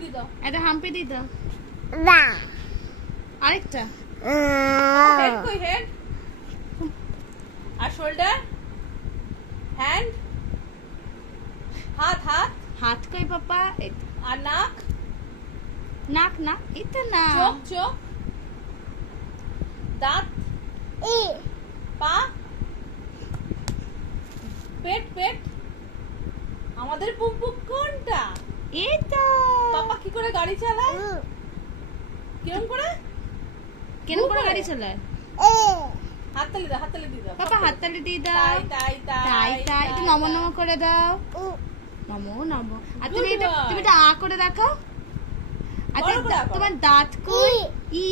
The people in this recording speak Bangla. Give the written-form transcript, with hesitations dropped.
দিয়ে দাও, এটা হাম্পি দিয়ে দাও। আরেকটা হেড কই, হেড আর শোল্ডার, হ্যান্ড, হাত, হাত, হাত কই পাপা? আর নাক, নাক না, এটা না। চোখ, চোখ, দাঁত, পা, পেট, পেট। আমাদের পুপুক কোনটা? এটা। পাপা কি করে গাড়ি চালায়? কিরম করে? কেন করে গাড়ি চালায়? হাততালি দাও, হাততালি দিয়ে দাও পাপা হাততালি দিয়ে দাও। তাই তাই তাই তাই, একটু নমো নমো করে দাও। নমো নমো। আর তুমি এটা আ করে দেখাও। আচ্ছা, তোমার দাঁত কই? ই